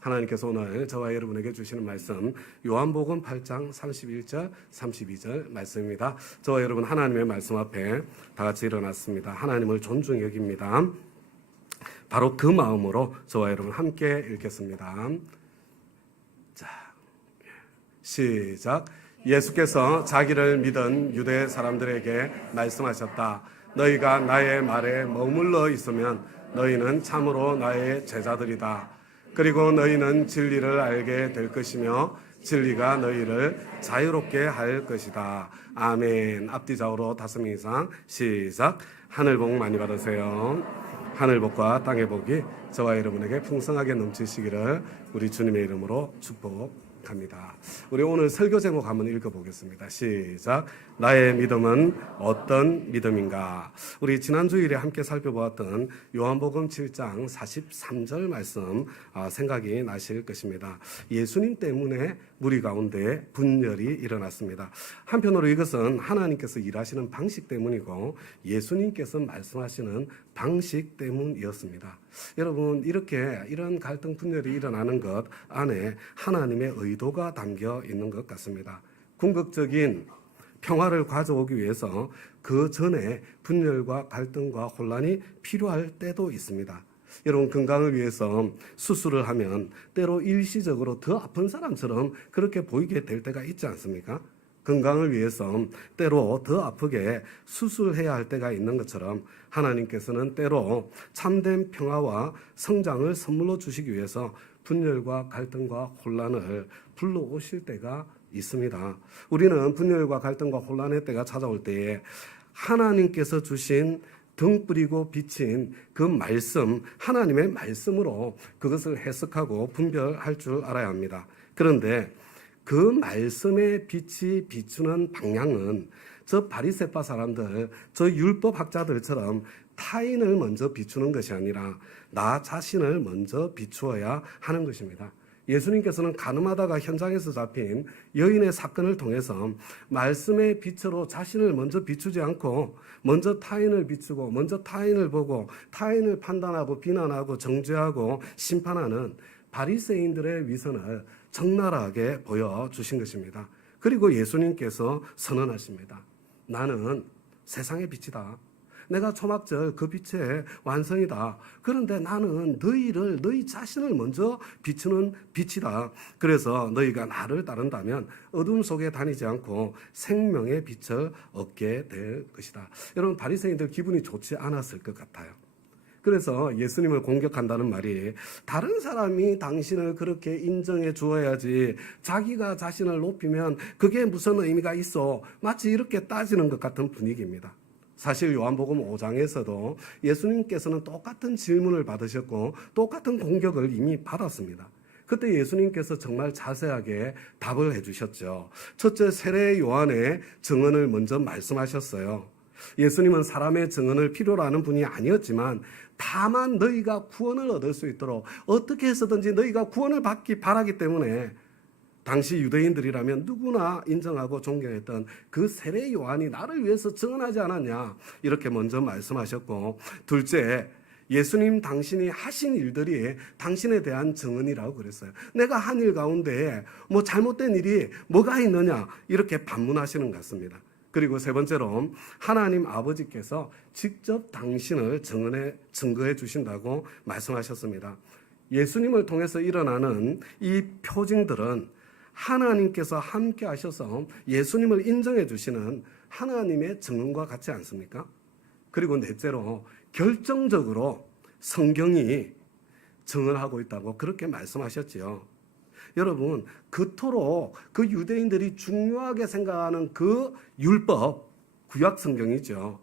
하나님께서 오늘 저와 여러분에게 주시는 말씀 요한복음 8장 31절 32절 말씀입니다. 저와 여러분 하나님의 말씀 앞에 다 같이 일어났습니다. 하나님을 존중히 여깁니다. 바로 그 마음으로 저와 여러분 함께 읽겠습니다. 자, 시작. 예수께서 자기를 믿은 유대 사람들에게 말씀하셨다. 너희가 나의 말에 머물러 있으면 너희는 참으로 나의 제자들이다. 그리고 너희는 진리를 알게 될 것이며 진리가 너희를 자유롭게 할 것이다. 아멘. 앞뒤 좌우로 5명 이상 시작. 하늘 복 많이 받으세요. 하늘 복과 땅의 복이 저와 여러분에게 풍성하게 넘치시기를 우리 주님의 이름으로 축복합니다. 우리 오늘 설교 제목 한번 읽어보겠습니다. 시작. 나의 믿음은 어떤 믿음인가? 우리 지난 주일에 함께 살펴보았던 요한복음 7장 43절 말씀 생각이 나실 것입니다. 예수님 때문에 무리 가운데 분열이 일어났습니다. 한편으로 이것은 하나님께서 일하시는 방식 때문이고 예수님께서 말씀하시는 방식 때문이었습니다. 여러분, 이런 갈등 분열이 일어나는 것 안에 하나님의 의도가 담겨 있는 것 같습니다. 궁극적인 평화를 가져오기 위해서 그 전에 분열과 갈등과 혼란이 필요할 때도 있습니다. 여러분, 건강을 위해서 수술을 하면 때로 일시적으로 더 아픈 사람처럼 그렇게 보이게 될 때가 있지 않습니까? 건강을 위해서 때로 더 아프게 수술해야 할 때가 있는 것처럼 하나님께서는 때로 참된 평화와 성장을 선물로 주시기 위해서 분열과 갈등과 혼란을 불러오실 때가 있습니다. 우리는 분열과 갈등과 혼란의 때가 찾아올 때에 하나님께서 주신 등 뿌리고 비친 그 말씀, 하나님의 말씀으로 그것을 해석하고 분별할 줄 알아야 합니다. 그런데 그 말씀의 빛이 비추는 방향은 저 바리새파 사람들, 저 율법학자들처럼 타인을 먼저 비추는 것이 아니라 나 자신을 먼저 비추어야 하는 것입니다. 예수님께서는 가늠하다가 현장에서 잡힌 여인의 사건을 통해서 말씀의 빛으로 자신을 먼저 비추지 않고 먼저 타인을 비추고 먼저 타인을 보고 타인을 판단하고 비난하고 정죄하고 심판하는 바리새인들의 위선을 적나라하게 보여주신 것입니다. 그리고 예수님께서 선언하십니다. 나는 세상의 빛이다. 내가 초막절 그 빛의 완성이다. 그런데 나는 너희 자신을 먼저 비추는 빛이다. 그래서 너희가 나를 따른다면 어둠 속에 다니지 않고 생명의 빛을 얻게 될 것이다. 여러분, 바리새인들 기분이 좋지 않았을 것 같아요. 그래서 예수님을 공격한다는 말이 다른 사람이 당신을 그렇게 인정해 주어야지 자기가 자신을 높이면 그게 무슨 의미가 있어. 마치 이렇게 따지는 것 같은 분위기입니다. 사실 요한복음 5장에서도 예수님께서는 똑같은 질문을 받으셨고 똑같은 공격을 이미 받았습니다. 그때 예수님께서 정말 자세하게 답을 해주셨죠. 첫째, 세례 요한의 증언을 먼저 말씀하셨어요. 예수님은 사람의 증언을 필요로 하는 분이 아니었지만 다만 너희가 구원을 얻을 수 있도록 어떻게 해서든지 너희가 구원을 받기 바라기 때문에 당시 유대인들이라면 누구나 인정하고 존경했던 그 세례 요한이 나를 위해서 증언하지 않았냐, 이렇게 먼저 말씀하셨고, 둘째, 예수님 당신이 하신 일들이 당신에 대한 증언이라고 그랬어요. 내가 한 일 가운데 뭐 잘못된 일이 뭐가 있느냐, 이렇게 반문하시는 것 같습니다. 그리고 세 번째로 하나님 아버지께서 직접 당신을 증거해 주신다고 말씀하셨습니다. 예수님을 통해서 일어나는 이 표징들은 하나님께서 함께 하셔서 예수님을 인정해 주시는 하나님의 증언과 같지 않습니까? 그리고 넷째로 결정적으로 성경이 증언하고 있다고 그렇게 말씀하셨지요. 여러분, 그토록 그 유대인들이 중요하게 생각하는 그 율법, 구약 성경이죠.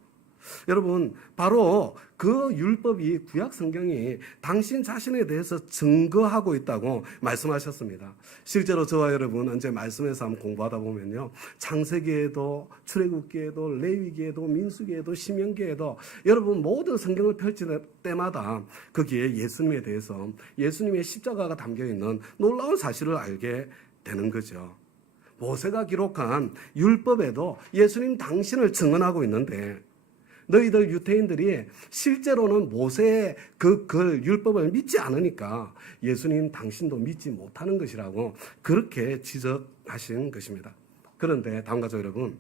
여러분, 바로 그 율법이, 구약 성경이 당신 자신에 대해서 증거하고 있다고 말씀하셨습니다. 실제로 저와 여러분 언제 말씀에서 한번 공부하다 보면요, 창세기에도 출애굽기에도 레위기에도 민수기에도 신명기에도 여러분 모든 성경을 펼칠 때마다 거기에 예수님에 대해서, 예수님의 십자가가 담겨있는 놀라운 사실을 알게 되는 거죠. 모세가 기록한 율법에도 예수님 당신을 증언하고 있는데 너희들 유대인들이 실제로는 모세의 그 율법을 믿지 않으니까 예수님 당신도 믿지 못하는 것이라고 그렇게 지적하신 것입니다. 그런데 다음과 같이 여러분,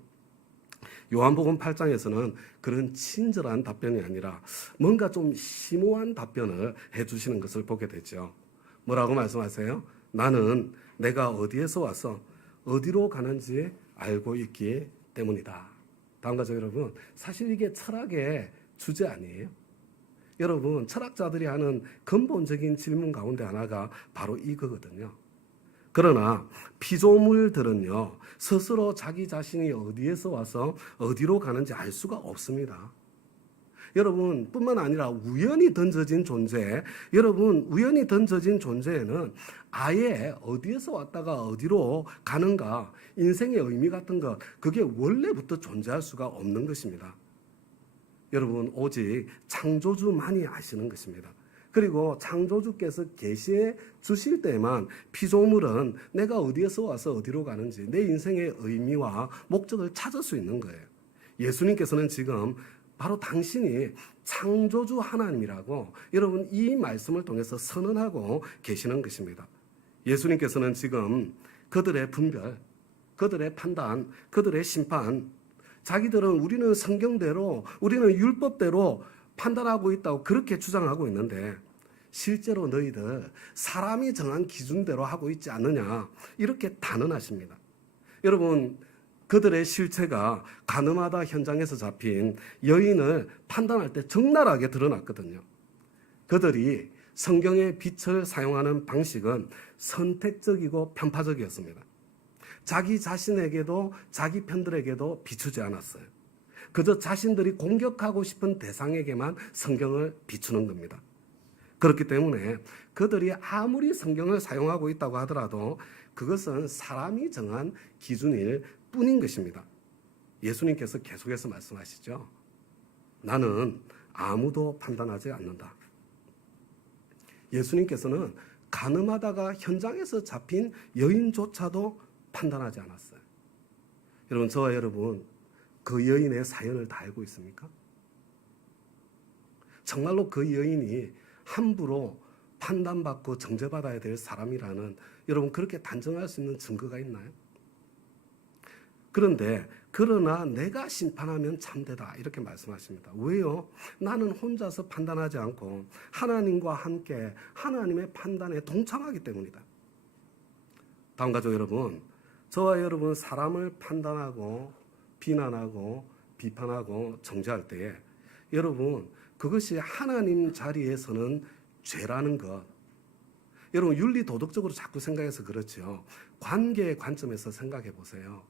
요한복음 8장에서는 그런 친절한 답변이 아니라 뭔가 좀 심오한 답변을 해주시는 것을 보게 되죠. 뭐라고 말씀하세요? 나는 내가 어디에서 와서 어디로 가는지 알고 있기 때문이다. 다음과 같이 여러분, 사실 이게 철학의 주제 아니에요? 여러분, 철학자들이 하는 근본적인 질문 가운데 하나가 바로 이거거든요. 그러나 피조물들은요, 스스로 자기 자신이 어디에서 와서 어디로 가는지 알 수가 없습니다. 여러분, 뿐만 아니라 우연히 던져진 존재, 여러분, 우연히 던져진 존재에는 아예 어디에서 왔다가 어디로 가는가, 인생의 의미 같은 것, 그게 원래부터 존재할 수가 없는 것입니다. 여러분, 오직 창조주만이 아시는 것입니다. 그리고 창조주께서 계시해 주실 때만 피조물은 내가 어디에서 와서 어디로 가는지 내 인생의 의미와 목적을 찾을 수 있는 거예요. 예수님께서는 지금 바로 당신이 창조주 하나님이라고 여러분 이 말씀을 통해서 선언하고 계시는 것입니다. 예수님께서는 지금 그들의 분별, 그들의 판단, 그들의 심판, 자기들은 우리는 성경대로, 우리는 율법대로 판단하고 있다고 그렇게 주장하고 있는데 실제로 너희들 사람이 정한 기준대로 하고 있지 않느냐 이렇게 단언하십니다. 여러분, 그들의 실체가 가늠하다 현장에서 잡힌 여인을 판단할 때 적나라하게 드러났거든요. 그들이 성경의 빛을 사용하는 방식은 선택적이고 편파적이었습니다. 자기 자신에게도 자기 편들에게도 비추지 않았어요. 그저 자신들이 공격하고 싶은 대상에게만 성경을 비추는 겁니다. 그렇기 때문에 그들이 아무리 성경을 사용하고 있다고 하더라도 그것은 사람이 정한 기준일 뿐인 것입니다. 예수님께서 계속해서 말씀하시죠. 나는 아무도 판단하지 않는다. 예수님께서는 가늠하다가 현장에서 잡힌 여인조차도 판단하지 않았어요. 여러분, 저와 여러분 그 여인의 사연을 다 알고 있습니까? 정말로 그 여인이 함부로 판단받고 정죄받아야 될 사람이라는 여러분 그렇게 단정할 수 있는 증거가 있나요? 그러나 내가 심판하면 참되다 이렇게 말씀하십니다. 왜요? 나는 혼자서 판단하지 않고 하나님과 함께 하나님의 판단에 동참하기 때문이다. 다음 가족 여러분, 저와 여러분 사람을 판단하고 비난하고 비판하고 정죄할 때에 여러분 그것이 하나님 자리에서는 죄라는 것, 여러분 윤리 도덕적으로 자꾸 생각해서 그렇죠. 관계의 관점에서 생각해 보세요.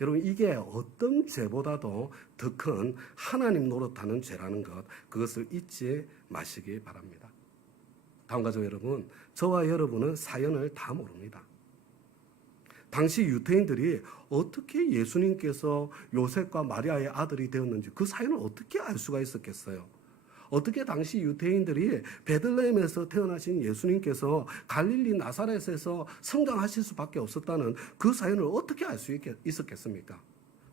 여러분 이게 어떤 죄보다도 더 큰 하나님 노릇하는 죄라는 것, 그것을 잊지 마시기 바랍니다. 다음 가족 여러분, 저와 여러분은 사연을 다 모릅니다. 당시 유대인들이 어떻게 예수님께서 요셉과 마리아의 아들이 되었는지 그 사연을 어떻게 알 수가 있었겠어요? 어떻게 당시 유대인들이 베들레헴에서 태어나신 예수님께서 갈릴리 나사렛에서 성장하실 수밖에 없었다는 그 사연을 어떻게 알 수 있었겠습니까?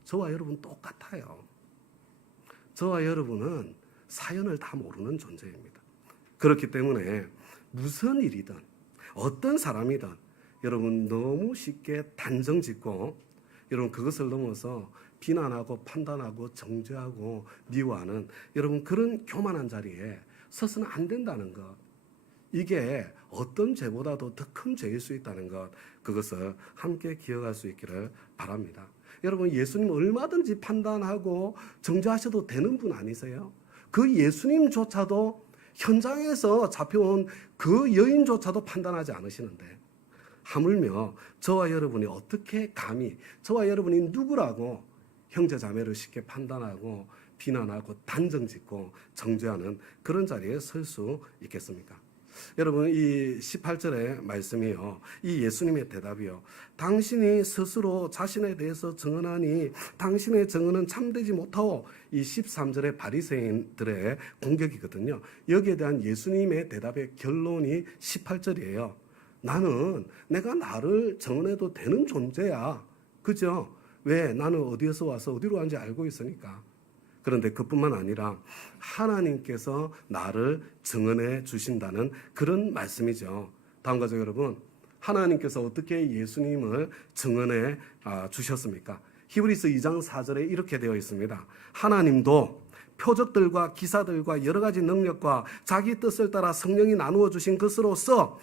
저와 여러분 똑같아요. 저와 여러분은 사연을 다 모르는 존재입니다. 그렇기 때문에 무슨 일이든 어떤 사람이든 여러분 너무 쉽게 단정 짓고 여러분 그것을 넘어서 비난하고 판단하고 정죄하고 미워하는 여러분 그런 교만한 자리에 서서는 안 된다는 것, 이게 어떤 죄보다도 더 큰 죄일 수 있다는 것, 그것을 함께 기억할 수 있기를 바랍니다. 여러분 예수님 얼마든지 판단하고 정죄하셔도 되는 분 아니세요? 그 예수님조차도 현장에서 잡혀온 그 여인조차도 판단하지 않으시는데 하물며 저와 여러분이 어떻게 감히 저와 여러분이 누구라고 형제 자매를 쉽게 판단하고 비난하고 단정짓고 정죄하는 그런 자리에 설 수 있겠습니까? 여러분 이 18절의 말씀이요, 이 예수님의 대답이요, 당신이 스스로 자신에 대해서 증언하니 당신의 증언은 참되지 못하오, 이 13절의 바리새인들의 공격이거든요. 여기에 대한 예수님의 대답의 결론이 18절이에요. 나는 내가 나를 증언해도 되는 존재야. 그죠? 왜? 나는 어디에서 와서 어디로 왔는지 알고 있으니까. 그런데 그뿐만 아니라 하나님께서 나를 증언해 주신다는 그런 말씀이죠. 다음 가족 여러분, 하나님께서 어떻게 예수님을 증언해 주셨습니까? 히브리서 2장 4절에 이렇게 되어 있습니다. 하나님도 표적들과 기사들과 여러 가지 능력과 자기 뜻을 따라 성령이 나누어 주신 것으로서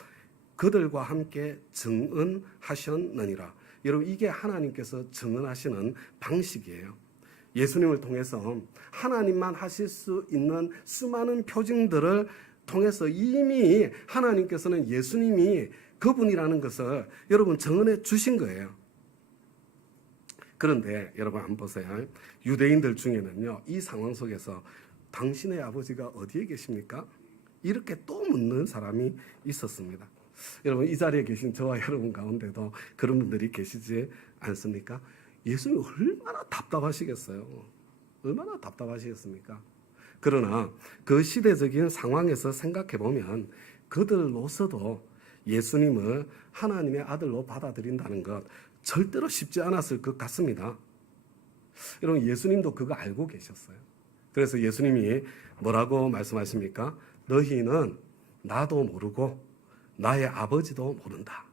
그들과 함께 증언하셨느니라. 여러분, 이게 하나님께서 증언하시는 방식이에요. 예수님을 통해서 하나님만 하실 수 있는 수많은 표징들을 통해서 이미 하나님께서는 예수님이 그분이라는 것을 여러분 증언해 주신 거예요. 그런데 여러분 한번 보세요. 유대인들 중에는요, 이 상황 속에서 당신의 아버지가 어디에 계십니까? 이렇게 또 묻는 사람이 있었습니다. 여러분, 이 자리에 계신 저와 여러분 가운데도 그런 분들이 계시지 않습니까? 예수님이 얼마나 답답하시겠어요? 얼마나 답답하시겠습니까? 그러나 그 시대적인 상황에서 생각해 보면 그들로서도 예수님을 하나님의 아들로 받아들인다는 것 절대로 쉽지 않았을 것 같습니다. 여러분, 예수님도 그거 알고 계셨어요. 그래서 예수님이 뭐라고 말씀하십니까? 너희는 나도 모르고 나의 아버지도 모른다.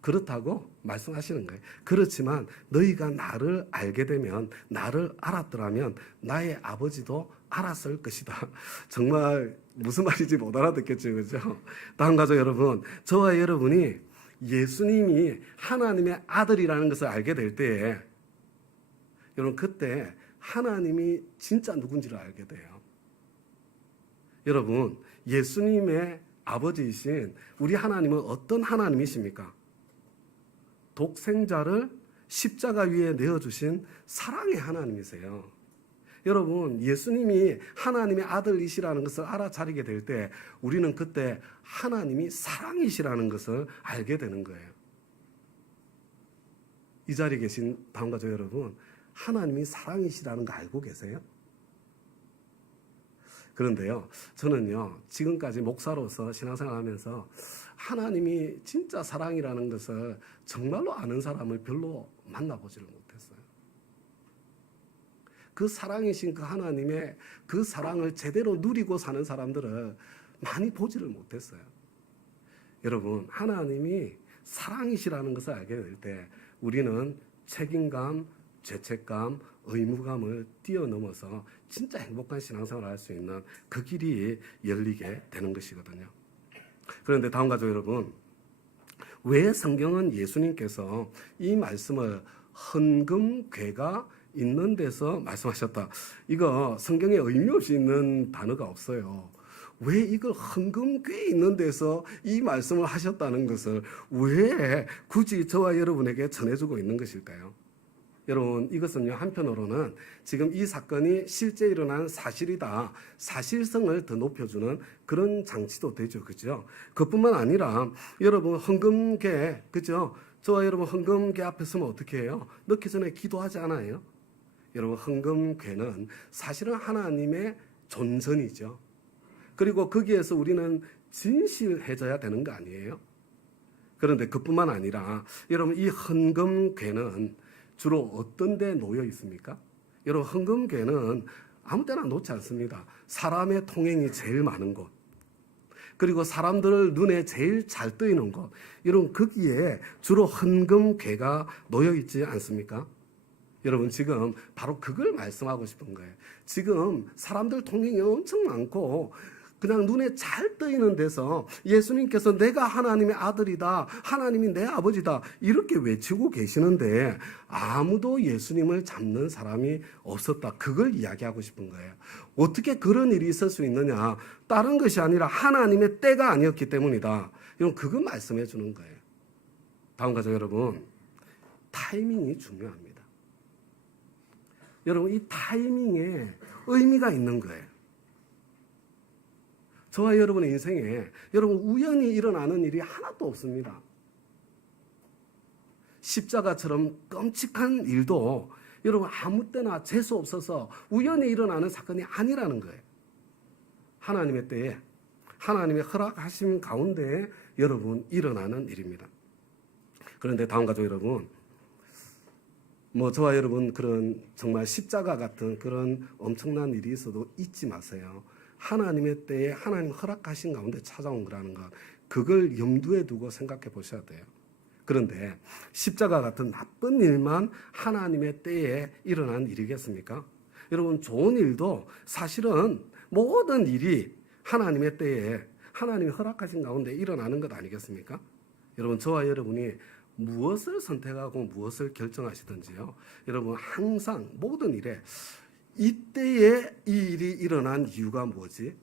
그렇다고 말씀하시는 거예요. 그렇지만 너희가 나를 알게 되면, 나를 알았더라면 나의 아버지도 알았을 것이다. 정말 무슨 말인지 못 알아듣겠죠, 그죠? 다음 가족 여러분, 저와 여러분이 예수님이 하나님의 아들이라는 것을 알게 될 때에 여러분, 그때 하나님이 진짜 누군지를 알게 돼요. 여러분, 예수님의 아버지이신 우리 하나님은 어떤 하나님이십니까? 독생자를 십자가 위에 내어주신 사랑의 하나님이세요. 여러분, 예수님이 하나님의 아들이시라는 것을 알아차리게 될 때 우리는 그때 하나님이 사랑이시라는 것을 알게 되는 거예요. 이 자리에 계신 다음 가족 여러분, 하나님이 사랑이시라는 거 알고 계세요? 그런데요, 저는요, 지금까지 목사로서 신앙생활 하면서 하나님이 진짜 사랑이라는 것을 정말로 아는 사람을 별로 만나보지를 못했어요. 그 사랑이신 그 하나님의 그 사랑을 제대로 누리고 사는 사람들을 많이 보지를 못했어요. 여러분, 하나님이 사랑이시라는 것을 알게 될 때 우리는 책임감, 죄책감, 의무감을 뛰어넘어서 진짜 행복한 신앙생활을 할 수 있는 그 길이 열리게 되는 것이거든요. 그런데 다음 가족 여러분, 왜 성경은 예수님께서 이 말씀을 헌금궤가 있는 데서 말씀하셨다? 이거 성경에 의미 없이 있는 단어가 없어요. 왜 이걸 헌금궤에 있는 데서 이 말씀을 하셨다는 것을 왜 굳이 저와 여러분에게 전해주고 있는 것일까요? 여러분, 이것은요, 한편으로는 지금 이 사건이 실제 일어난 사실이다, 사실성을 더 높여주는 그런 장치도 되죠. 그죠? 그뿐만 아니라 여러분, 헌금궤, 그죠? 저와 여러분 헌금궤 앞에 서면 어떻게 해요? 넣기 전에 기도하지 않아요? 여러분, 헌금궤는 사실은 하나님의 존전이죠. 그리고 거기에서 우리는 진실해져야 되는 거 아니에요? 그런데 그뿐만 아니라 여러분, 이 헌금궤는 주로 어떤 데 놓여 있습니까? 여러분, 헌금궤는 아무 때나 놓지 않습니다. 사람의 통행이 제일 많은 곳, 그리고 사람들 눈에 제일 잘 뜨이는 곳, 여러분, 거기에 주로 헌금궤가 놓여 있지 않습니까? 여러분, 지금 바로 그걸 말씀하고 싶은 거예요. 지금 사람들 통행이 엄청 많고 그냥 눈에 잘 뜨이는 데서 예수님께서 내가 하나님의 아들이다, 하나님이 내 아버지다, 이렇게 외치고 계시는데 아무도 예수님을 잡는 사람이 없었다. 그걸 이야기하고 싶은 거예요. 어떻게 그런 일이 있을 수 있느냐? 다른 것이 아니라 하나님의 때가 아니었기 때문이다. 이런 그거 말씀해 주는 거예요. 다음 가족 여러분, 타이밍이 중요합니다. 여러분, 이 타이밍에 의미가 있는 거예요. 저와 여러분의 인생에 여러분 우연히 일어나는 일이 하나도 없습니다. 십자가처럼 끔찍한 일도 여러분 아무 때나 재수 없어서 우연히 일어나는 사건이 아니라는 거예요. 하나님의 때에, 하나님의 허락하심 가운데 여러분 일어나는 일입니다. 그런데 다음 가족 여러분, 저와 여러분 그런 정말 십자가 같은 그런 엄청난 일이 있어도 잊지 마세요. 하나님의 때에 하나님 허락하신 가운데 찾아온 거라는 것, 그걸 염두에 두고 생각해 보셔야 돼요. 그런데 십자가 같은 나쁜 일만 하나님의 때에 일어난 일이겠습니까? 여러분, 좋은 일도 사실은 모든 일이 하나님의 때에 하나님이 허락하신 가운데 일어나는 것 아니겠습니까? 여러분, 저와 여러분이 무엇을 선택하고 무엇을 결정하시든지요, 여러분 항상 모든 일에 이때에 이 일이 일어난 이유가 뭐지?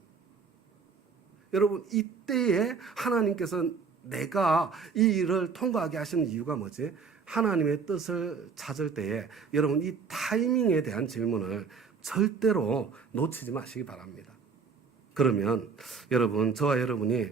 여러분, 이때에 하나님께서 내가 이 일을 통과하게 하시는 이유가 뭐지? 하나님의 뜻을 찾을 때에 여러분 이 타이밍에 대한 질문을 절대로 놓치지 마시기 바랍니다. 그러면 여러분, 저와 여러분이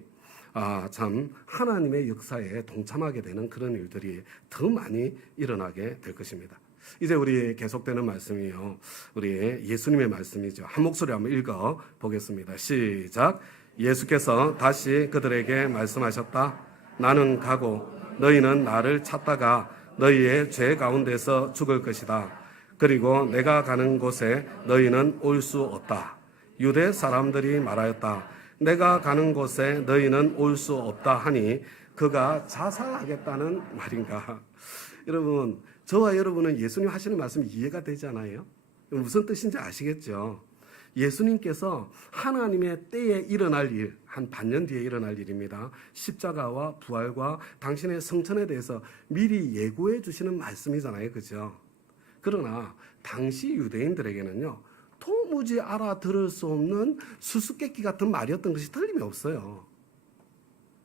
참 하나님의 역사에 동참하게 되는 그런 일들이 더 많이 일어나게 될 것입니다. 이제 우리 계속되는 말씀이요, 우리 예수님의 말씀이죠. 한 목소리 한번 읽어 보겠습니다. 시작. 예수께서 다시 그들에게 말씀하셨다. 나는 가고 너희는 나를 찾다가 너희의 죄 가운데서 죽을 것이다. 그리고 내가 가는 곳에 너희는 올 수 없다. 유대 사람들이 말하였다. 내가 가는 곳에 너희는 올 수 없다 하니 그가 자살하겠다는 말인가? 여러분, 저와 여러분은 예수님 하시는 말씀이 이해가 되지 않아요? 무슨 뜻인지 아시겠죠? 예수님께서 하나님의 때에 일어날 일, 한 반년 뒤에 일어날 일입니다. 십자가와 부활과 당신의 성천에 대해서 미리 예고해 주시는 말씀이잖아요. 그죠? 그러나 당시 유대인들에게는요, 도무지 알아들을 수 없는 수수께끼 같은 말이었던 것이 틀림이 없어요.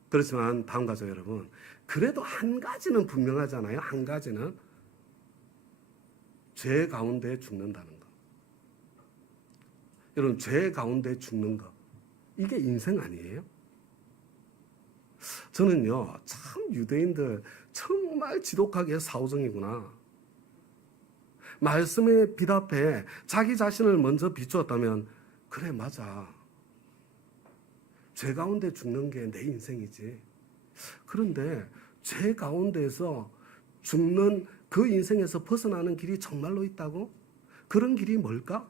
그렇지만 다음과 같이 여러분, 그래도 한 가지는 분명하잖아요. 한 가지는 죄 가운데 죽는다는 것. 여러분, 죄 가운데 죽는 것, 이게 인생 아니에요? 저는요, 참 유대인들 정말 지독하게 사오정이구나. 말씀에 비답해 자기 자신을 먼저 비추었다면, 그래 맞아, 죄 가운데 죽는 게 내 인생이지. 그런데 죄 가운데서 죽는 그 인생에서 벗어나는 길이 정말로 있다고? 그런 길이 뭘까?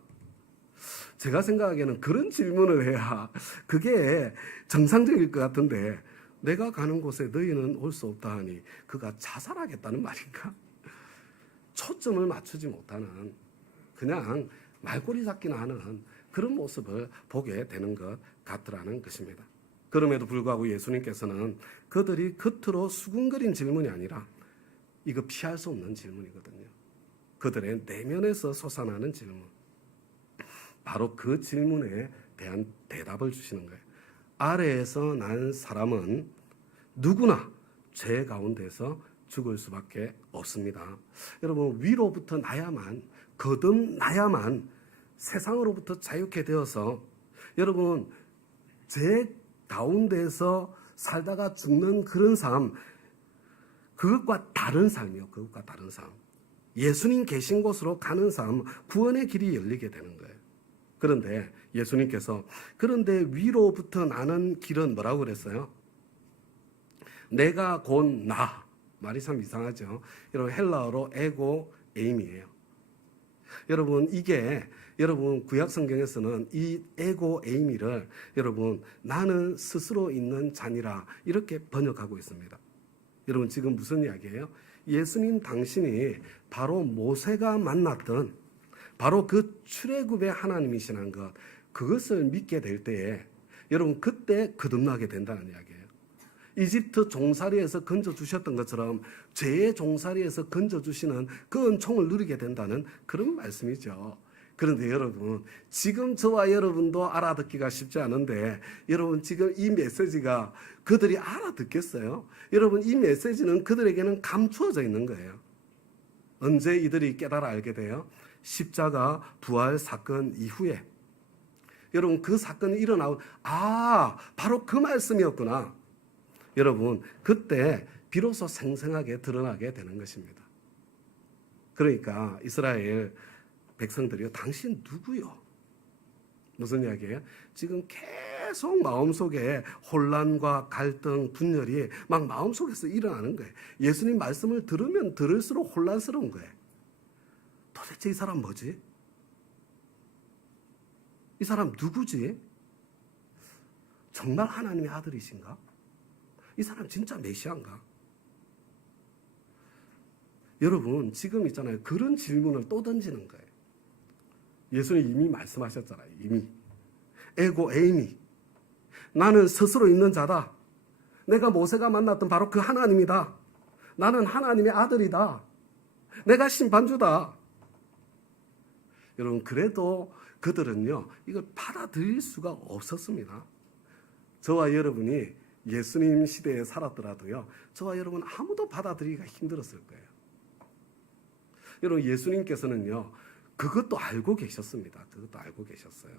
제가 생각하기에는 그런 질문을 해야 그게 정상적일 것 같은데, 내가 가는 곳에 너희는 올 수 없다 하니 그가 자살하겠다는 말인가? 초점을 맞추지 못하는, 그냥 말꼬리 잡기나 하는 그런 모습을 보게 되는 것 같더라는 것입니다. 그럼에도 불구하고 예수님께서는 그들이 겉으로 수군거린 질문이 아니라 이거 피할 수 없는 질문이거든요. 그들의 내면에서 솟아나는 질문, 바로 그 질문에 대한 대답을 주시는 거예요. 아래에서 난 사람은 누구나 죄 가운데서 죽을 수밖에 없습니다. 여러분, 위로부터 나야만, 거듭나야만 세상으로부터 자유케 되어서, 여러분, 죄 가운데서 살다가 죽는 그런 삶, 그것과 다른 삶이요. 그것과 다른 삶. 예수님 계신 곳으로 가는 삶, 구원의 길이 열리게 되는 거예요. 그런데 예수님께서, 그런데 위로부터 나는 길은 뭐라고 그랬어요? 내가 곧 나. 말이 참 이상하죠. 여러분, 헬라어로 에고 에임이에요. 여러분, 이게 여러분 구약 성경에서는 이 에고 에이미를 여러분 나는 스스로 있는 자니라 이렇게 번역하고 있습니다. 여러분, 지금 무슨 이야기예요? 예수님 당신이 바로 모세가 만났던 바로 그 출애굽의 하나님이시라는 것, 그것을 믿게 될 때에 여러분 그때 거듭나게 된다는 이야기예요. 이집트 종살이에서 건져주셨던 것처럼 죄의 종살이에서 건져주시는 그 은총을 누리게 된다는 그런 말씀이죠. 그런데 여러분, 지금 저와 여러분도 알아듣기가 쉽지 않은데, 여러분 지금 이 메시지가 그들이 알아듣겠어요? 여러분, 이 메시지는 그들에게는 감추어져 있는 거예요. 언제 이들이 깨달아 알게 돼요? 십자가 부활 사건 이후에. 여러분, 그 사건이 일어나고, 바로 그 말씀이었구나. 여러분, 그때 비로소 생생하게 드러나게 되는 것입니다. 그러니까 이스라엘 백성들이요, 당신 누구요? 무슨 이야기예요? 지금 계속 마음속에 혼란과 갈등, 분열이 막 마음속에서 일어나는 거예요. 예수님 말씀을 들으면 들을수록 혼란스러운 거예요. 도대체 이 사람 뭐지? 이 사람 누구지? 정말 하나님의 아들이신가? 이 사람 진짜 메시아인가? 여러분, 지금 있잖아요. 그런 질문을 또 던지는 거예요. 예수님 이미 말씀하셨잖아요. 이미. 에고 에이미. 나는 스스로 있는 자다. 내가 모세가 만났던 바로 그 하나님이다. 나는 하나님의 아들이다. 내가 심판주다. 여러분, 그래도 그들은요, 이걸 받아들일 수가 없었습니다. 저와 여러분이 예수님 시대에 살았더라도요, 저와 여러분 아무도 받아들이기가 힘들었을 거예요. 여러분, 예수님께서는요, 그것도 알고 계셨습니다. 그것도 알고 계셨어요.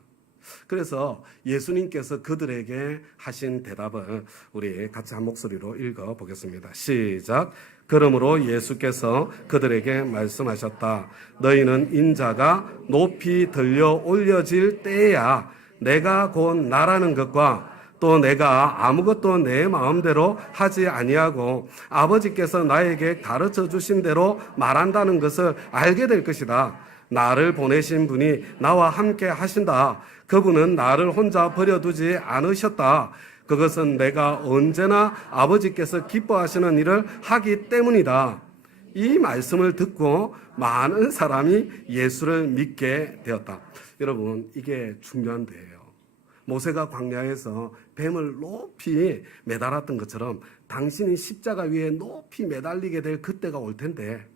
그래서 예수님께서 그들에게 하신 대답을 우리 같이 한 목소리로 읽어보겠습니다. 시작. 그러므로 예수께서 그들에게 말씀하셨다. 너희는 인자가 높이 들려 올려질 때야 내가 곧 나라는 것과 또 내가 아무것도 내 마음대로 하지 아니하고 아버지께서 나에게 가르쳐 주신 대로 말한다는 것을 알게 될 것이다. 나를 보내신 분이 나와 함께 하신다. 그분은 나를 혼자 버려두지 않으셨다. 그것은 내가 언제나 아버지께서 기뻐하시는 일을 하기 때문이다. 이 말씀을 듣고 많은 사람이 예수를 믿게 되었다. 여러분, 이게 중요한 데예요. 모세가 광야에서 뱀을 높이 매달았던 것처럼 당신이 십자가 위에 높이 매달리게 될 그때가 올 텐데,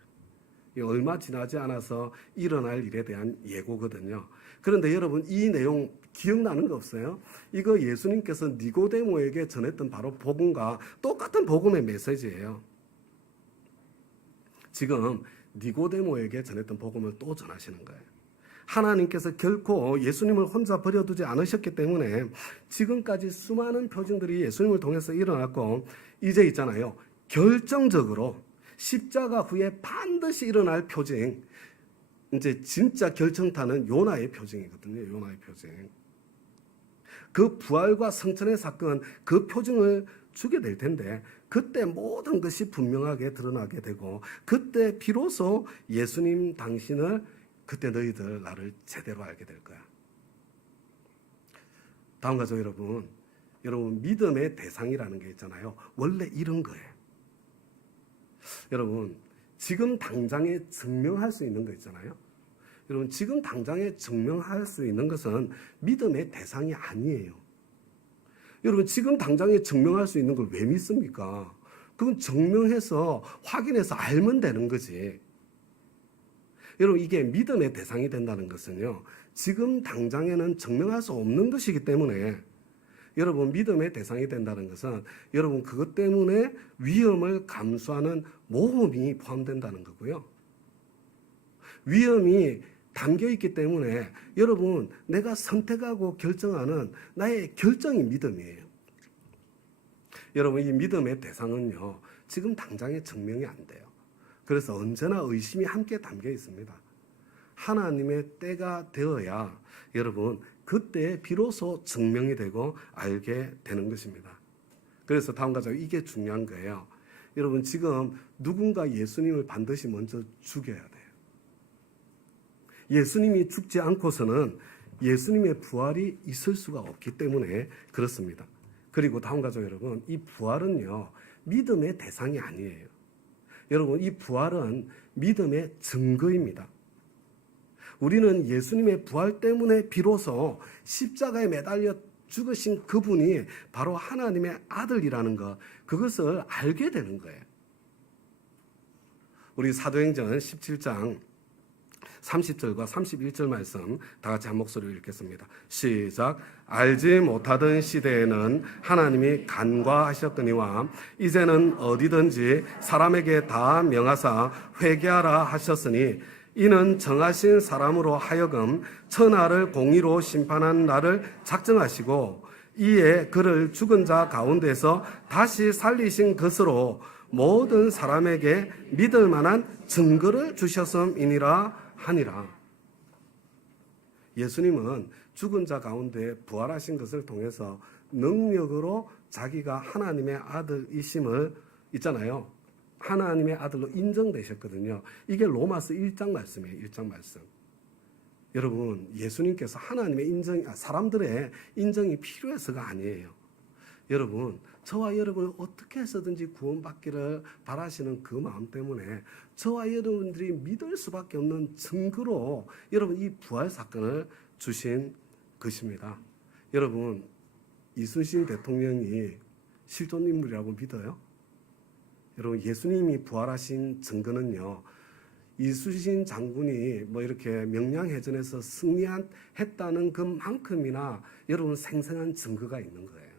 얼마 지나지 않아서 일어날 일에 대한 예고거든요. 그런데 여러분, 이 내용 기억나는 거 없어요? 이거 예수님께서 니고데모에게 전했던 바로 복음과 똑같은 복음의 메시지예요. 지금 니고데모에게 전했던 복음을 또 전하시는 거예요. 하나님께서 결코 예수님을 혼자 버려두지 않으셨기 때문에 지금까지 수많은 표징들이 예수님을 통해서 일어났고, 이제 있잖아요, 결정적으로 십자가 후에 반드시 일어날 표징, 이제 진짜 결정타는 요나의 표징이거든요. 요나의 표징. 그 부활과 성천의 사건, 그 표징을 주게 될 텐데, 그때 모든 것이 분명하게 드러나게 되고, 그때 비로소 예수님 당신을, 그때 너희들 나를 제대로 알게 될 거야. 다음 가죠, 여러분. 여러분, 믿음의 대상이라는 게 있잖아요. 원래 이런 거예요. 여러분, 지금 당장에 증명할 수 있는 거 있잖아요. 여러분, 지금 당장에 증명할 수 있는 것은 믿음의 대상이 아니에요. 여러분, 지금 당장에 증명할 수 있는 걸 왜 믿습니까? 그건 증명해서 확인해서 알면 되는 거지. 여러분, 이게 믿음의 대상이 된다는 것은요, 지금 당장에는 증명할 수 없는 것이기 때문에, 여러분, 믿음의 대상이 된다는 것은 여러분 그것 때문에 위험을 감수하는 모험이 포함된다는 거고요. 위험이 담겨 있기 때문에 여러분, 내가 선택하고 결정하는 나의 결정이 믿음이에요. 여러분, 이 믿음의 대상은요, 지금 당장에 증명이 안 돼요. 그래서 언제나 의심이 함께 담겨 있습니다. 하나님의 때가 되어야 여러분, 그때 비로소 증명이 되고 알게 되는 것입니다. 그래서 다음 가죠. 이게 중요한 거예요. 여러분, 지금 누군가 예수님을 반드시 먼저 죽여야 돼요. 예수님이 죽지 않고서는 예수님의 부활이 있을 수가 없기 때문에 그렇습니다. 그리고 다음 가죠, 여러분. 이 부활은요, 믿음의 대상이 아니에요. 여러분, 이 부활은 믿음의 증거입니다. 우리는 예수님의 부활 때문에 비로소 십자가에 매달려 죽으신 그분이 바로 하나님의 아들이라는 것, 그것을 알게 되는 거예요. 우리 사도행전 17장 30절과 31절 말씀 다 같이 한 목소리로 읽겠습니다. 시작. 알지 못하던 시대에는 하나님이 간과하셨거니와 이제는 어디든지 사람에게 다 명하사 회개하라 하셨으니 이는 정하신 사람으로 하여금 천하를 공의로 심판한 날을 작정하시고 이에 그를 죽은 자 가운데서 다시 살리신 것으로 모든 사람에게 믿을 만한 증거를 주셨음이니라 하니라. 예수님은 죽은 자 가운데 부활하신 것을 통해서 능력으로 자기가 하나님의 아들이심을 있잖아요, 하나님의 아들로 인정되셨거든요. 이게 로마서 1장 말씀이에요. 1장 말씀. 여러분, 예수님께서 하나님의 사람들의 인정이 필요해서가 아니에요. 여러분, 저와 여러분을 어떻게 해서든지 구원받기를 바라시는 그 마음 때문에 저와 여러분들이 믿을 수밖에 없는 증거로 여러분 이 부활 사건을 주신 것입니다. 여러분, 이순신 대통령이 실존 인물이라고 믿어요? 여러분, 예수님이 부활하신 증거는요, 이순신 장군이 이렇게 명량해전에서 승리했다는 그만큼이나 여러분 생생한 증거가 있는 거예요.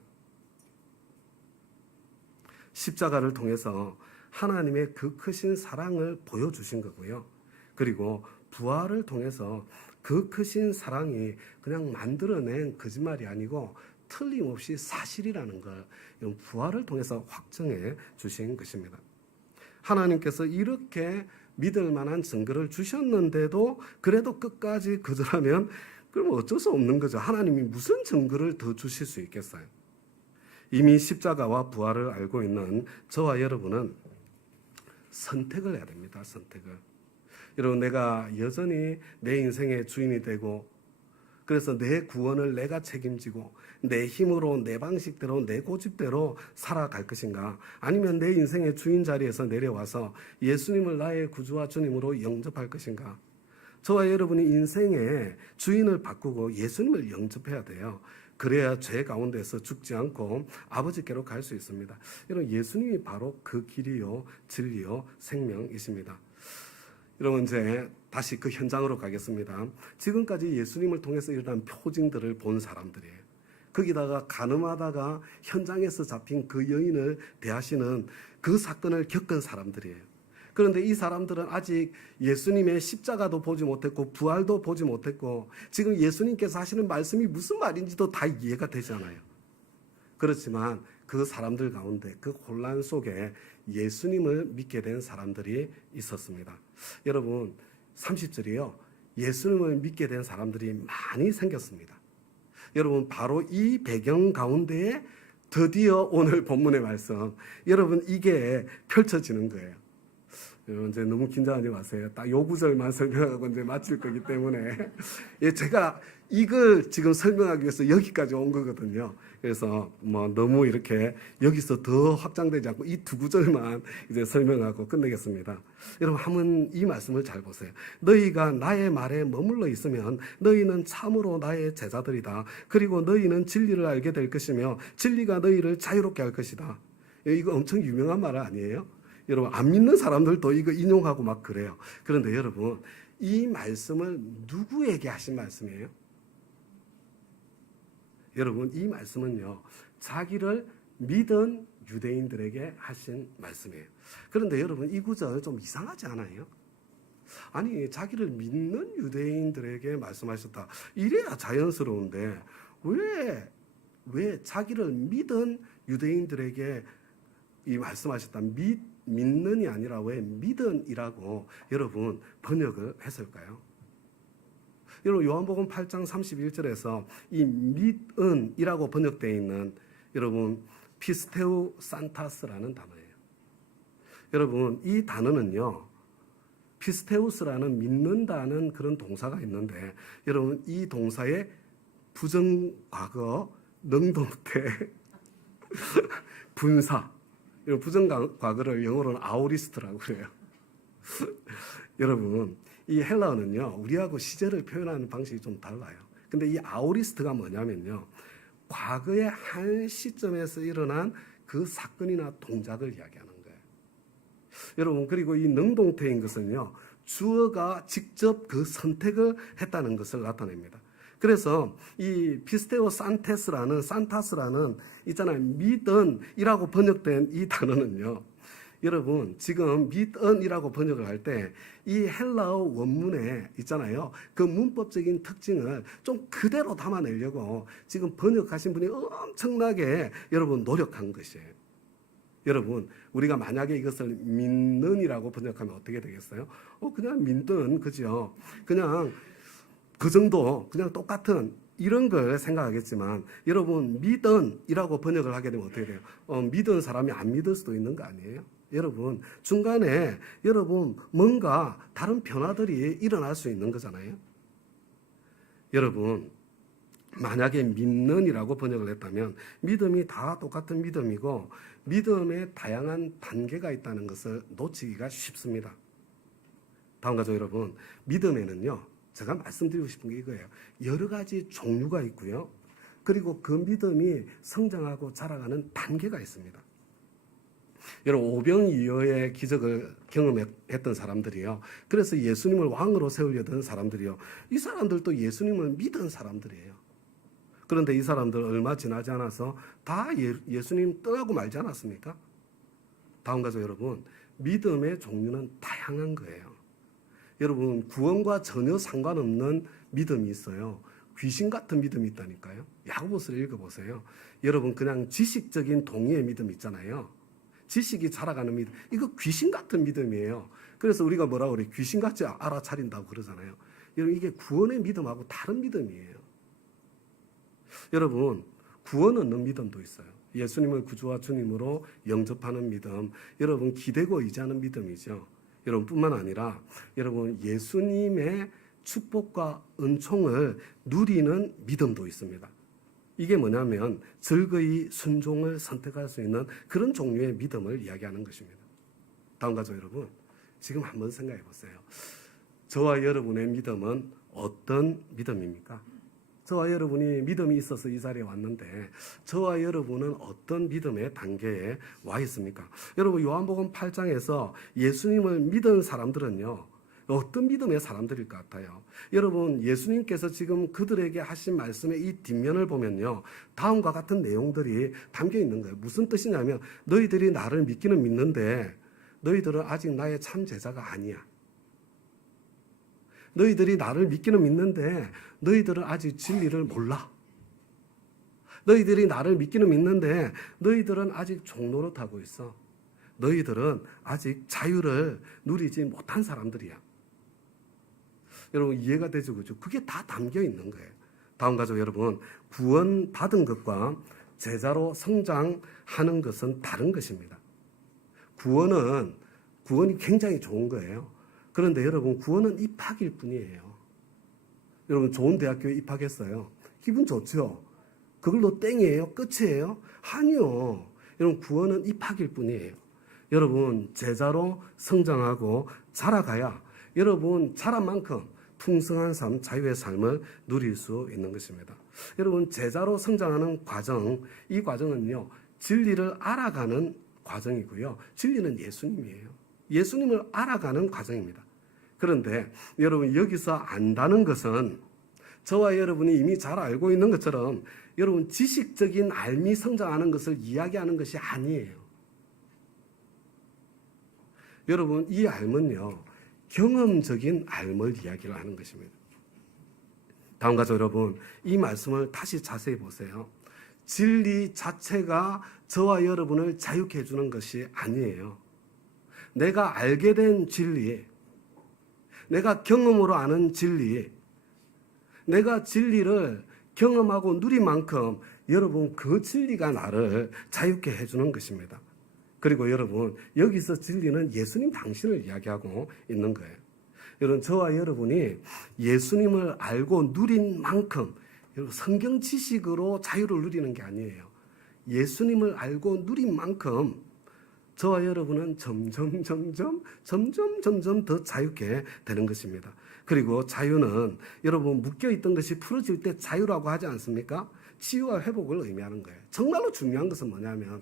십자가를 통해서 하나님의 그 크신 사랑을 보여주신 거고요. 그리고 부활을 통해서 그 크신 사랑이 그냥 만들어낸 거짓말이 아니고 틀림없이 사실이라는 걸 부활을 통해서 확정해 주신 것입니다. 하나님께서 이렇게 믿을 만한 증거를 주셨는데도 그래도 끝까지 거절하면 그러면 어쩔 수 없는 거죠. 하나님이 무슨 증거를 더 주실 수 있겠어요? 이미 십자가와 부활을 알고 있는 저와 여러분은 선택을 해야 됩니다. 선택을. 여러분, 내가 여전히 내 인생의 주인이 되고 그래서 내 구원을 내가 책임지고 내 힘으로 내 방식대로 내 고집대로 살아갈 것인가, 아니면 내 인생의 주인 자리에서 내려와서 예수님을 나의 구주와 주님으로 영접할 것인가. 저와 여러분이 인생의 주인을 바꾸고 예수님을 영접해야 돼요. 그래야 죄 가운데서 죽지 않고 아버지께로 갈 수 있습니다. 여러분, 예수님이 바로 그 길이요 진리요 생명이십니다. 여러분, 이제 다시 그 현장으로 가겠습니다. 지금까지 예수님을 통해서 일어난 표징들을 본 사람들이에요. 거기다가 가늠하다가 현장에서 잡힌 그 여인을 대하시는 그 사건을 겪은 사람들이에요. 그런데 이 사람들은 아직 예수님의 십자가도 보지 못했고 부활도 보지 못했고 지금 예수님께서 하시는 말씀이 무슨 말인지도 다 이해가 되지 않아요. 그렇지만 그 사람들 가운데 그 혼란 속에 예수님을 믿게 된 사람들이 있었습니다. 여러분, 30절이요. 예수님을 믿게 된 사람들이 많이 생겼습니다. 여러분, 바로 이 배경 가운데에 드디어 오늘 본문의 말씀, 여러분 이게 펼쳐지는 거예요. 여러분, 이제 너무 긴장하지 마세요. 딱 요 구절만 설명하고 이제 마칠 거기 때문에 제가 이걸 지금 설명하기 위해서 여기까지 온 거거든요. 그래서 너무 이렇게 여기서 더 확장되지 않고 이 두 구절만 이제 설명하고 끝내겠습니다. 여러분, 한번 이 말씀을 잘 보세요. 너희가 나의 말에 머물러 있으면 너희는 참으로 나의 제자들이다. 그리고 너희는 진리를 알게 될 것이며 진리가 너희를 자유롭게 할 것이다. 이거 엄청 유명한 말 아니에요? 여러분, 안 믿는 사람들도 이거 인용하고 막 그래요. 그런데 여러분, 이 말씀을 누구에게 하신 말씀이에요? 여러분, 이 말씀은요, 자기를 믿은 유대인들에게 하신 말씀이에요. 그런데 여러분, 이 구절 좀 이상하지 않아요? 아니, 자기를 믿는 유대인들에게 말씀하셨다. 이래야 자연스러운데 왜 자기를 믿은 유대인들에게 이 말씀하셨다. 믿는이 아니라 왜 믿은이라고 여러분 번역을 했을까요? 여러분, 요한복음 8장 31절에서 이 믿은이라고 번역되어 있는 여러분 피스테우 산타스라는 단어예요. 여러분, 이 단어는요, 피스테우스라는 믿는다는 그런 동사가 있는데 여러분, 이 동사의 부정과거 능동태 분사, 부정과거를 영어로는 아오리스트라고 그래요. 여러분, 이 헬라어는요, 우리하고 시제를 표현하는 방식이 좀 달라요. 근데 이 아오리스트가 뭐냐면요, 과거의 한 시점에서 일어난 그 사건이나 동작을 이야기하는 거예요. 여러분, 그리고 이 능동태인 것은요, 주어가 직접 그 선택을 했다는 것을 나타냅니다. 그래서 이 피스테오 산타스라는 있잖아요, 믿은이라고 번역된 이 단어는요, 여러분 지금 믿은이라고 번역을 할 때 이 헬라어 원문에 있잖아요, 그 문법적인 특징을 좀 그대로 담아내려고 지금 번역하신 분이 엄청나게 여러분 노력한 것이에요. 여러분, 우리가 만약에 이것을 믿는이라고 번역하면 어떻게 되겠어요? 그냥 믿는, 그죠? 그냥 그 정도, 그냥 똑같은 이런 걸 생각하겠지만 여러분, 믿은이라고 번역을 하게 되면 어떻게 돼요? 믿은 사람이 안 믿을 수도 있는 거 아니에요? 여러분, 중간에 여러분 뭔가 다른 변화들이 일어날 수 있는 거잖아요. 여러분, 만약에 믿는이라고 번역을 했다면 믿음이 다 똑같은 믿음이고 믿음에 다양한 단계가 있다는 것을 놓치기가 쉽습니다. 다음 가죠, 여러분. 믿음에는요, 제가 말씀드리고 싶은 게 이거예요. 여러 가지 종류가 있고요. 그리고 그 믿음이 성장하고 자라가는 단계가 있습니다. 여러분, 오병이어의 기적을 경험했던 사람들이요. 그래서 예수님을 왕으로 세우려던 사람들이요. 이 사람들도 예수님을 믿은 사람들이에요. 그런데 이 사람들 얼마 지나지 않아서 다 예수님 떠나고 말지 않았습니까? 다음 가죠, 여러분. 믿음의 종류는 다양한 거예요. 여러분, 구원과 전혀 상관없는 믿음이 있어요. 귀신 같은 믿음이 있다니까요. 야고보서를 읽어보세요. 여러분, 그냥 지식적인 동의의 믿음 있잖아요. 지식이 자라가는 믿음. 이거 귀신 같은 믿음이에요. 그래서 우리가 뭐라고 그래? 귀신같이 알아차린다고 그러잖아요. 여러분, 이게 구원의 믿음하고 다른 믿음이에요. 여러분, 구원 얻는 믿음도 있어요. 예수님을 구주와 주님으로 영접하는 믿음. 여러분, 기대고 의지하는 믿음이죠. 여러분, 뿐만 아니라 여러분, 예수님의 축복과 은총을 누리는 믿음도 있습니다. 이게 뭐냐면 즐거이 순종을 선택할 수 있는 그런 종류의 믿음을 이야기하는 것입니다. 다음 가죠, 여러분. 지금 한번 생각해 보세요. 저와 여러분의 믿음은 어떤 믿음입니까? 저와 여러분이 믿음이 있어서 이 자리에 왔는데 저와 여러분은 어떤 믿음의 단계에 와 있습니까? 여러분, 요한복음 8장에서 예수님을 믿은 사람들은요, 어떤 믿음의 사람들일 것 같아요? 여러분, 예수님께서 지금 그들에게 하신 말씀의 이 뒷면을 보면요, 다음과 같은 내용들이 담겨 있는 거예요. 무슨 뜻이냐면 너희들이 나를 믿기는 믿는데 너희들은 아직 나의 참 제자가 아니야. 너희들이 나를 믿기는 믿는데 너희들은 아직 진리를 몰라. 너희들이 나를 믿기는 믿는데 너희들은 아직 종노릇하고 있어. 너희들은 아직 자유를 누리지 못한 사람들이야. 여러분, 이해가 되죠? 그죠? 그게 다 담겨 있는 거예요. 다음 가죠, 여러분. 구원 받은 것과 제자로 성장하는 것은 다른 것입니다. 구원이 굉장히 좋은 거예요. 그런데 여러분, 구원은 입학일 뿐이에요. 여러분, 좋은 대학교에 입학했어요. 기분 좋죠? 그걸로 땡이에요? 끝이에요? 아니요. 여러분, 구원은 입학일 뿐이에요. 여러분, 제자로 성장하고 자라가야 여러분 자란 만큼 풍성한 삶, 자유의 삶을 누릴 수 있는 것입니다. 여러분, 제자로 성장하는 과정, 이 과정은요, 진리를 알아가는 과정이고요. 진리는 예수님이에요. 예수님을 알아가는 과정입니다. 그런데 여러분, 여기서 안다는 것은 저와 여러분이 이미 잘 알고 있는 것처럼 여러분, 지식적인 알미 성장하는 것을 이야기하는 것이 아니에요. 여러분, 이 알은요, 경험적인 알을 이야기를 하는 것입니다. 다음 가죠, 여러분. 이 말씀을 다시 자세히 보세요. 진리 자체가 저와 여러분을 자유케 해주는 것이 아니에요. 내가 알게 된 진리, 내가 경험으로 아는 진리, 내가 진리를 경험하고 누린 만큼 여러분, 그 진리가 나를 자유케 해주는 것입니다. 그리고 여러분, 여기서 진리는 예수님 당신을 이야기하고 있는 거예요. 여러분, 저와 여러분이 예수님을 알고 누린 만큼 여러분, 성경 지식으로 자유를 누리는 게 아니에요. 예수님을 알고 누린 만큼 저와 여러분은 점점 더 자유케 되는 것입니다. 그리고 자유는 여러분, 묶여있던 것이 풀어질 때 자유라고 하지 않습니까? 치유와 회복을 의미하는 거예요. 정말로 중요한 것은 뭐냐면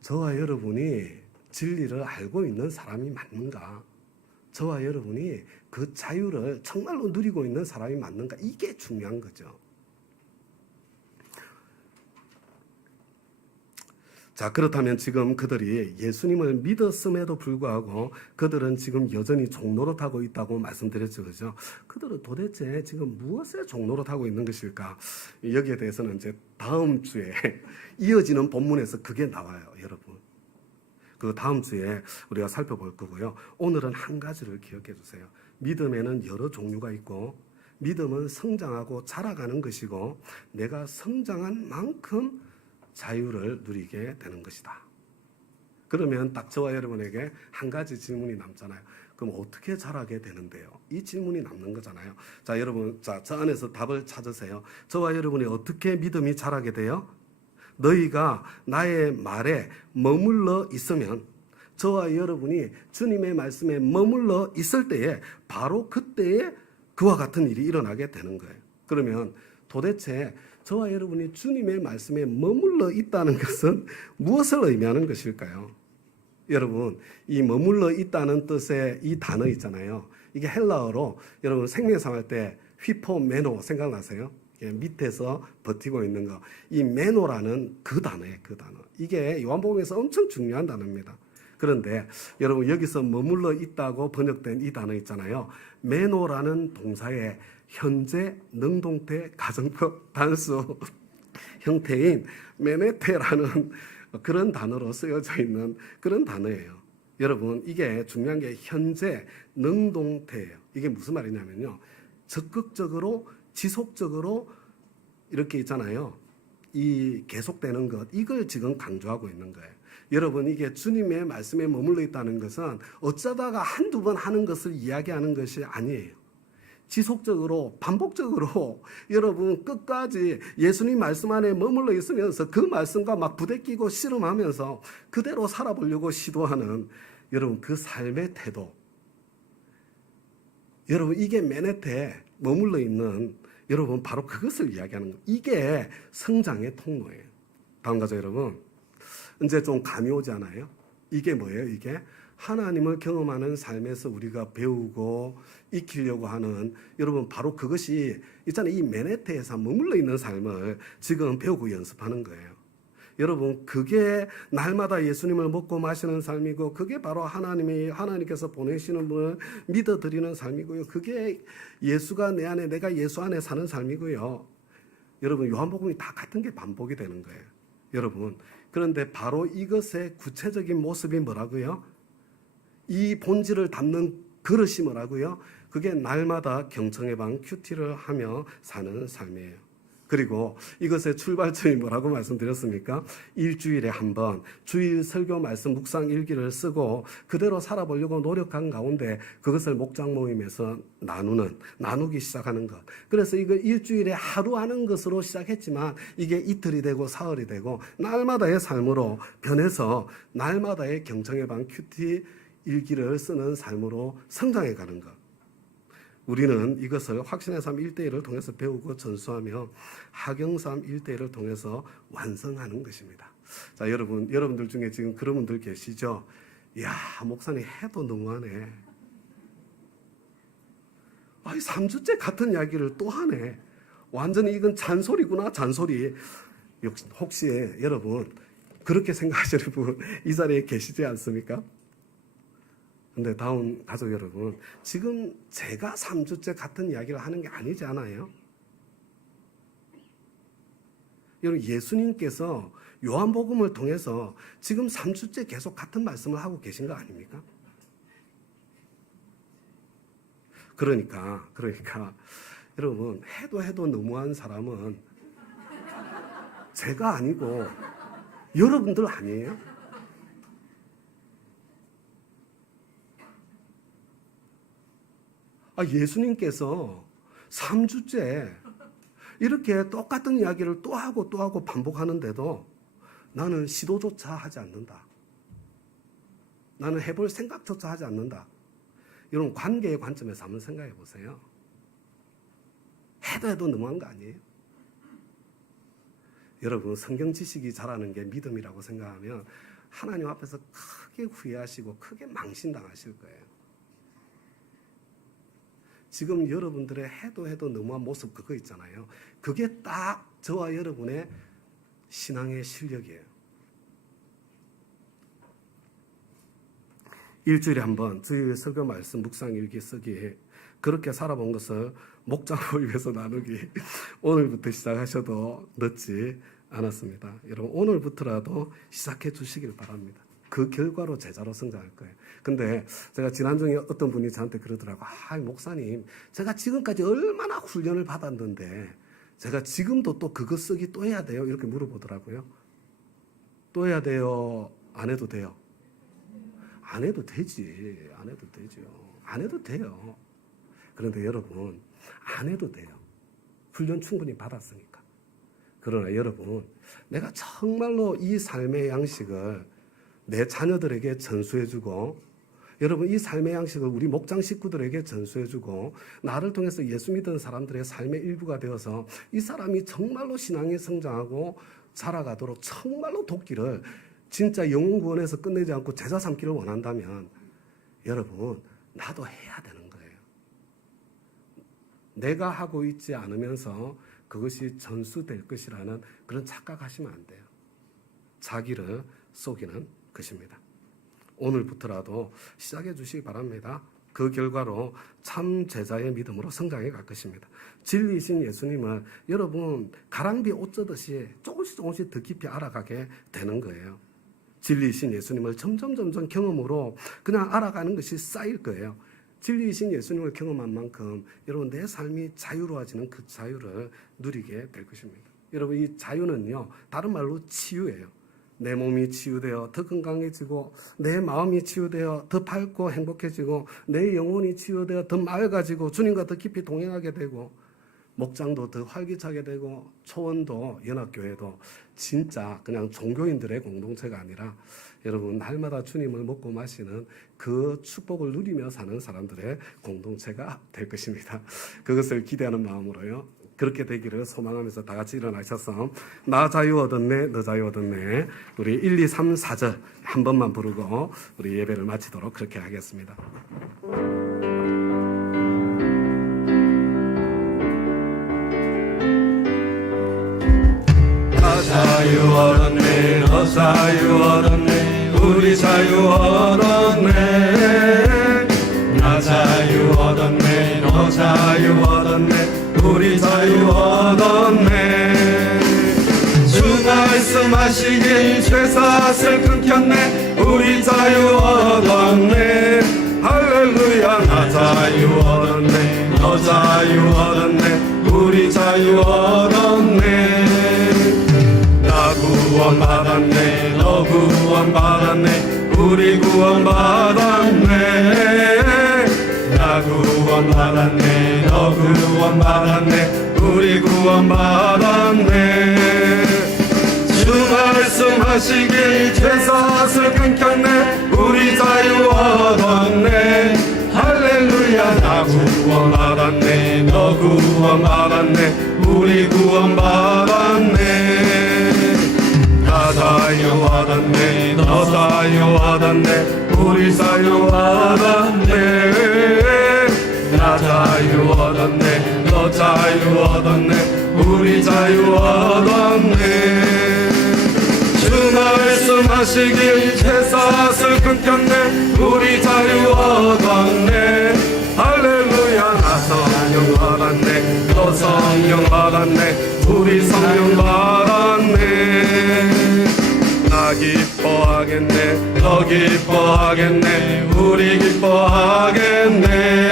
저와 여러분이 진리를 알고 있는 사람이 맞는가? 저와 여러분이 그 자유를 정말로 누리고 있는 사람이 맞는가? 이게 중요한 거죠. 자, 그렇다면 지금 그들이 예수님을 믿었음에도 불구하고 그들은 지금 여전히 종노릇하고 있다고 말씀드렸죠. 그죠? 그들은 도대체 지금 무엇에 종노릇하고 있는 것일까? 여기에 대해서는 이제 다음 주에 이어지는 본문에서 그게 나와요, 여러분. 그 다음 주에 우리가 살펴볼 거고요. 오늘은 한 가지를 기억해 주세요. 믿음에는 여러 종류가 있고 믿음은 성장하고 자라가는 것이고 내가 성장한 만큼 자유를 누리게 되는 것이다. 그러면 딱 저와 여러분에게 한 가지 질문이 남잖아요. 그럼 어떻게 자라게 되는데요? 이 질문이 남는 거잖아요. 자, 여러분, 저 안에서 답을 찾으세요. 저와 여러분이 어떻게 믿음이 자라게 돼요? 너희가 나의 말에 머물러 있으면, 저와 여러분이 주님의 말씀에 머물러 있을 때에 바로 그때에 그와 같은 일이 일어나게 되는 거예요. 그러면 도대체 저와 여러분이 주님의 말씀에 머물러 있다는 것은 무엇을 의미하는 것일까요? 여러분, 이 머물러 있다는 뜻의 이 단어 있잖아요. 이게 헬라어로 여러분 생명상 할 때 휘포메노 생각나세요? 밑에서 버티고 있는 거. 이 메노라는 그 단어예요, 그 단어. 이게 요한복음에서 엄청 중요한 단어입니다. 그런데 여러분 여기서 머물러 있다고 번역된 이 단어 있잖아요. 메노라는 동사의 현재 능동태 가정법 단수 형태인 메네테라는 그런 단어로 쓰여져 있는 그런 단어예요. 여러분 이게 중요한 게 현재 능동태예요. 이게 무슨 말이냐면요. 적극적으로 지속적으로 이렇게 있잖아요. 이 계속되는 것, 이걸 지금 강조하고 있는 거예요. 여러분 이게 주님의 말씀에 머물러 있다는 것은 어쩌다가 한두 번 하는 것을 이야기하는 것이 아니에요. 지속적으로 반복적으로 여러분 끝까지 예수님 말씀 안에 머물러 있으면서 그 말씀과 막 부대끼고 씨름하면서 그대로 살아보려고 시도하는 여러분 그 삶의 태도. 여러분 이게 메네테 머물러 있는 여러분 바로 그것을 이야기하는 거예요. 이게 성장의 통로예요. 다음 가죠 여러분. 이제 좀 감이 오지 않아요? 이게 뭐예요? 이게 하나님을 경험하는 삶에서 우리가 배우고 익히려고 하는 여러분 바로 그것이 있잖아요. 이 메네테에서 머물러 있는 삶을 지금 배우고 연습하는 거예요. 여러분 그게 날마다 예수님을 먹고 마시는 삶이고 그게 바로 하나님께서 보내시는 분을 믿어드리는 삶이고요. 그게 예수가 내 안에 내가 예수 안에 사는 삶이고요. 여러분 요한복음이 다 같은 게 반복이 되는 거예요. 여러분 그런데 바로 이것의 구체적인 모습이 뭐라고요? 이 본질을 담는 그릇이 뭐라고요? 그게 날마다 경청의 방 큐티를 하며 사는 삶이에요. 그리고 이것의 출발점이 뭐라고 말씀드렸습니까? 일주일에 한 번 주일 설교 말씀 묵상 일기를 쓰고 그대로 살아보려고 노력한 가운데 그것을 목장 모임에서 나누기 시작하는 것. 그래서 이거 일주일에 하루 하는 것으로 시작했지만 이게 이틀이 되고 사흘이 되고 날마다의 삶으로 변해서 날마다의 경청의 방 큐티 일기를 쓰는 삶으로 성장해 가는 것. 우리는 이것을 확신의 삶 1대1을 통해서 배우고 전수하며 하경삶 1대1을 통해서 완성하는 것입니다. 자, 여러분들 중에 지금 그런 분들 계시죠? 이야, 목사님 해도 너무하네. 아니, 3주째 같은 이야기를 또 하네. 완전히 이건 잔소리구나, 잔소리. 혹시 여러분 그렇게 생각하시는 분 이 자리에 계시지 않습니까? 근데 다음 가족 여러분, 지금 제가 3주째 같은 이야기를 하는 게 아니지 않아요? 여러분, 예수님께서 요한복음을 통해서 지금 3주째 계속 같은 말씀을 하고 계신 거 아닙니까? 그러니까 여러분, 해도 너무한 사람은 제가 아니고 여러분들 아니에요? 예수님께서 3주째 이렇게 똑같은 이야기를 또 하고 반복하는데도 나는 시도조차 하지 않는다. 나는 해볼 생각조차 하지 않는다. 이런 관계의 관점에서 한번 생각해 보세요. 해도 너무한 거 아니에요? 여러분 성경 지식이 자라는 게 믿음이라고 생각하면 하나님 앞에서 크게 후회하시고 크게 망신당하실 거예요. 지금 여러분들의 해도 너무한 모습 그거 있잖아요. 그게 딱 저와 여러분의 신앙의 실력이에요. 일주일에 한 번 주일 설교 말씀 묵상 일기 쓰기, 그렇게 살아본 것을 목장 모임에서 나누기 오늘부터 시작하셔도 늦지 않았습니다. 여러분 오늘부터라도 시작해 주시길 바랍니다. 그 결과로 제자로 성장할 거예요. 근데 제가 지난주에 어떤 분이 저한테 그러더라고. 목사님, 제가 지금까지 얼마나 훈련을 받았는데 제가 지금도 또 그거 쓰기 또 해야 돼요? 이렇게 물어보더라고요. 또 해야 돼요? 안 해도 돼요? 안 해도 되지. 안 해도 되죠. 안 해도 돼요. 그런데 여러분, 안 해도 돼요. 훈련 충분히 받았으니까. 그러나 여러분, 내가 정말로 이 삶의 양식을 내 자녀들에게 전수해주고, 여러분 이 삶의 양식을 우리 목장 식구들에게 전수해주고, 나를 통해서 예수 믿은 사람들의 삶의 일부가 되어서 이 사람이 정말로 신앙이 성장하고 자라가도록 정말로 돕기를, 진짜 영혼 구원에서 끝내지 않고 제자 삼기를 원한다면 여러분, 나도 해야 되는 거예요. 내가 하고 있지 않으면서 그것이 전수될 것이라는 그런 착각하시면 안 돼요. 자기를 속이는 것입니다. 오늘부터라도 시작해 주시기 바랍니다. 그 결과로 참 제자의 믿음으로 성장해 갈 것입니다. 진리이신 예수님을 여러분 가랑비에 옷 젖듯이 조금씩 더 깊이 알아가게 되는 거예요. 진리이신 예수님을 점점 경험으로 그냥 알아가는 것이 쌓일 거예요. 진리이신 예수님을 경험한 만큼 여러분 내 삶이 자유로워지는 그 자유를 누리게 될 것입니다. 여러분 이 자유는요, 다른 말로 치유예요. 내 몸이 치유되어 더 건강해지고, 내 마음이 치유되어 더 밝고 행복해지고, 내 영혼이 치유되어 더 맑아지고 주님과 더 깊이 동행하게 되고, 목장도 더 활기차게 되고, 초원도 연합교회도 진짜 그냥 종교인들의 공동체가 아니라 여러분 날마다 주님을 먹고 마시는 그 축복을 누리며 사는 사람들의 공동체가 될 것입니다. 그것을 기대하는 마음으로요, 그렇게 되기를 소망하면서 다 같이 일어나셔서 나 자유 얻었네 너 자유 얻었네, 우리 1, 2, 3, 4절 한 번만 부르고 우리 예배를 마치도록 그렇게 하겠습니다. 나 자유 얻었네 너 자유 얻었네 우리 자유 얻었네, 나 자유 얻었네 너 자유 얻었네 우리 자유 얻었네. 주 말씀하시길 죄사슬 끊겼네 우리 자유 얻었네. 할렐루야. 나 자유 얻었네 너 자유 얻었네 우리 자유 얻었네. 나 구원 받았네 너 구원 받았네 우리 구원 받았네. 나 구원 받았네 너 구원 받았네 우리 구원 받았네. 주 말씀하시길 죄사슬 끊겼네 우리 자유 얻었네. 할렐루야. 나 구원 받았네 너 구원 받았네 우리 구원 받았네. 나 자유 얻었네 너 자유 얻었네 우리 자유 얻었네. 나 자유 얻었네 너 자유 얻었네 우리 자유 얻었네. 주 말씀하시길 죄사슬 끊겼네 우리 자유 얻었네. 할렐루야. 나 성령 받았네 너 성령 받았네 우리 성령 받았네. 나 기뻐하겠네 너 기뻐하겠네 우리 기뻐하겠네.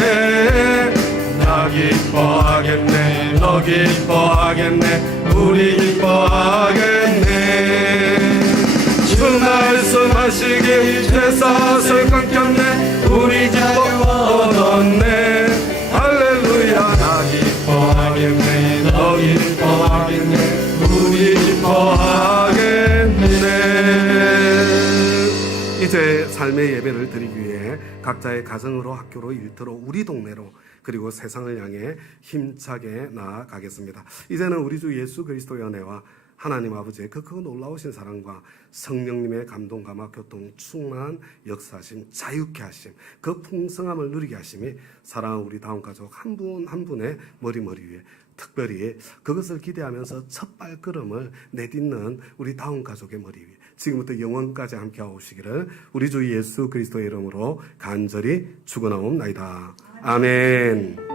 나 기뻐하겠네 너 기뻐하겠네 우리 기뻐하겠네. 주 말씀하시길 죄사슬 끊겼네 우리 자유 얻었네. 할렐루야. 나 기뻐하겠네 너 기뻐하겠네 우리 기뻐하겠네. 이제 삶의 예배를 드리기 위해 각자의 가정으로 학교로 일터로 우리 동네로 그리고 세상을 향해 힘차게 나아가겠습니다. 이제는 우리 주 예수 그리스도의 은혜와 하나님 아버지의 그 놀라우신 사랑과 성령님의 감동 감화 교통 충만한 역사하심 자유케 하심 그 풍성함을 누리게 하심이 사랑하는 우리 다운 가족 한 분 한 분의 머리 위에 특별히 그것을 기대하면서 첫 발걸음을 내딛는 우리 다운 가족의 머리 위에 지금부터 영원까지 함께 하시기를 우리 주 예수 그리스도의 이름으로 간절히 축원하옵나이다. 아멘.